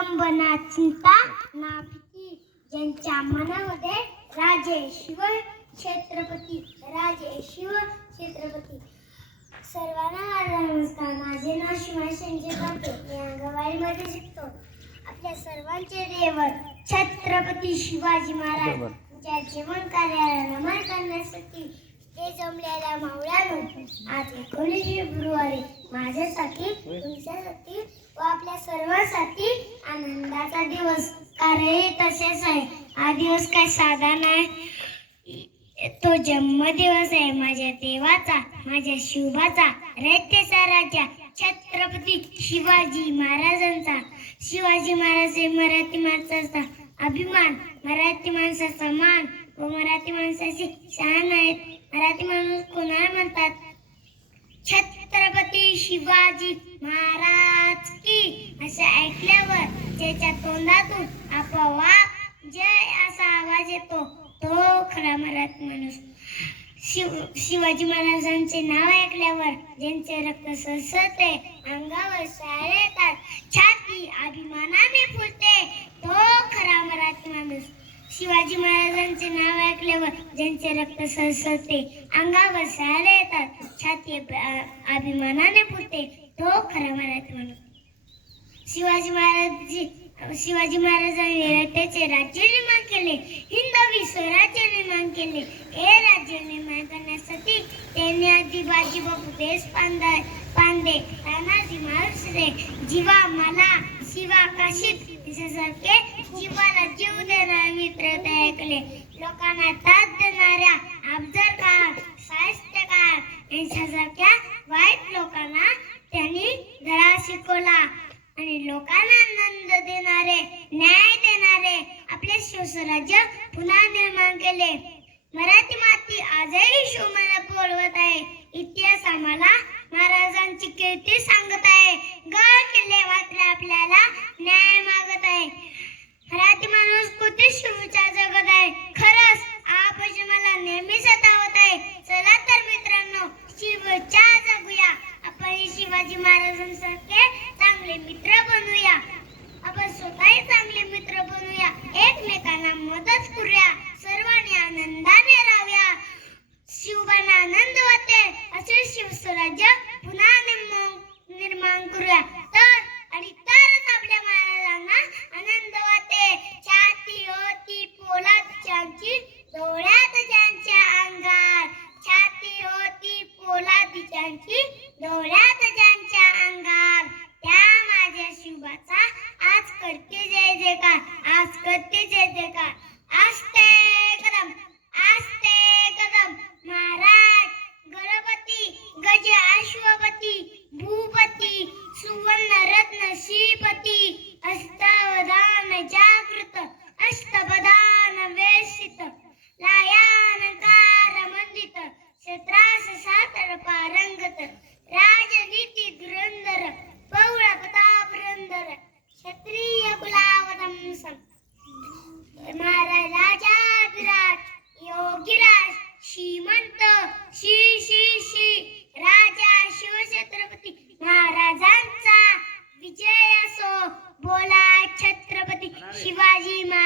स्तंभ ना चिंता ना भीती ज्यांच्या मनामध्ये राजे शिव छत्रपती राजे शिव छत्रपती. सर्वांना माझा नमस्कार. माझे नाव शिवाय संजय पाटे मी अंगणवाडीमध्ये शिकतो. आपल्या सर्वांचे देवर छत्रपती शिवाजी महाराज. यांच्या जीवन कार्याला नमन करण्यासाठी हे जमलेल्या मावळ्यानं आज एकोणीस फेब्रुवारी माझ्यासाठी तुमच्यासाठी व आपल्या सर्वांसाठी आनंदाचा दिवस. कार्य तसेच आहे. हा दिवस काय साधा नाही. तो जन्मदिवस आहे माझ्या देवाचा माझ्या शिवाचा रयतेचा राजा छत्रपती शिवाजी महाराजांचा. शिवाजी महाराज हे मराठी माणसाचा अभिमान मराठी माणसाचा मान व मराठी माणसाची शान आहेत. मराठी माणूस कोणाला म्हणतात? छत्रपती शिवाजी महाराज. त्याच्या तोंडातून आपोआप जय असा आवाज येतो. तो खरा मराठी माणूस. शिव शिवाजी महाराजांचे नाव ऐकल्यावर ज्यांचे रक्त सळसळते अंगावर शाळे येतात छाती अभिमानाने फुलते तो खरा मराठी माणूस. शिवाजी महाराजांचे नाव ऐकल्यावर ज्यांचे रक्त सळसळते अंगावर शाळे येतात छाती अभिमानाने फुलते तो खरा मराठी माणूस. शिवाजी महाराज शिवाजी महाराजांनी त्याचे राज्य निर्माण केले हिंदवी स्वराज्य निर्माण केले. हे राज्य निर्माण करण्यासाठी त्यांनी आधी बाजी बापू देश पांडे पांडे तानाजी महाराष्ट्रे जीवा मला शिवा काशीत यासारखे जीवाला जीव देणारे मित्र तयार केले. लोकांना तात देणाऱ्या अफजल खान साहित्यकार यांच्यासारख्या वाईट लोकांना त्यांनी धडा शिकवला. आणि लोकांना आनंद देणारे न्याय देणारे आपले शिवस्वराज्य पुन्हा निर्माण केले. मराठी माती आजही शिवमाला बोलवत आहे. इतिहास आम्हाला महाराजांची कीर्ती सांगत आहे. गड किल्ले वाचले आपल्याला न्याय मागत आहे. मराठी माणूस कुठे शिवच्या जगत आहे? खरंच आपशी मला नेहमी सतावत आहे. चला तर मित्रांनो शिवच्या जगूया. आपण शिवाजी महाराजांसाठी चांगले मित्र बनूया. आपण स्वतःही चांगले मित्र बनूया. एकमेकांना मदत करूया. सर्वांनी आनंदाने राहूया शिवबाना आनंद होते असे शिवस्वराज्य पुन्हा निर्माण करूया. तर आणि तरच आपल्या महाराजांना आनंद होते छाती होती पोलाद ज्यांची डोळ्यात ज्यांच्या अंगार छाती होती पोलाद ज्यांची डोळ्यात म्हणजे आस्ते कदम आस्ते कदम. महाराज गणपती गज अश्वपती भूपती सुवर्ण रत्न श्रीपती अष्टावधान जागृत अष्टपदान वेशित लायानकार मंदित क्षेत्रास सातर पारंगत 始ま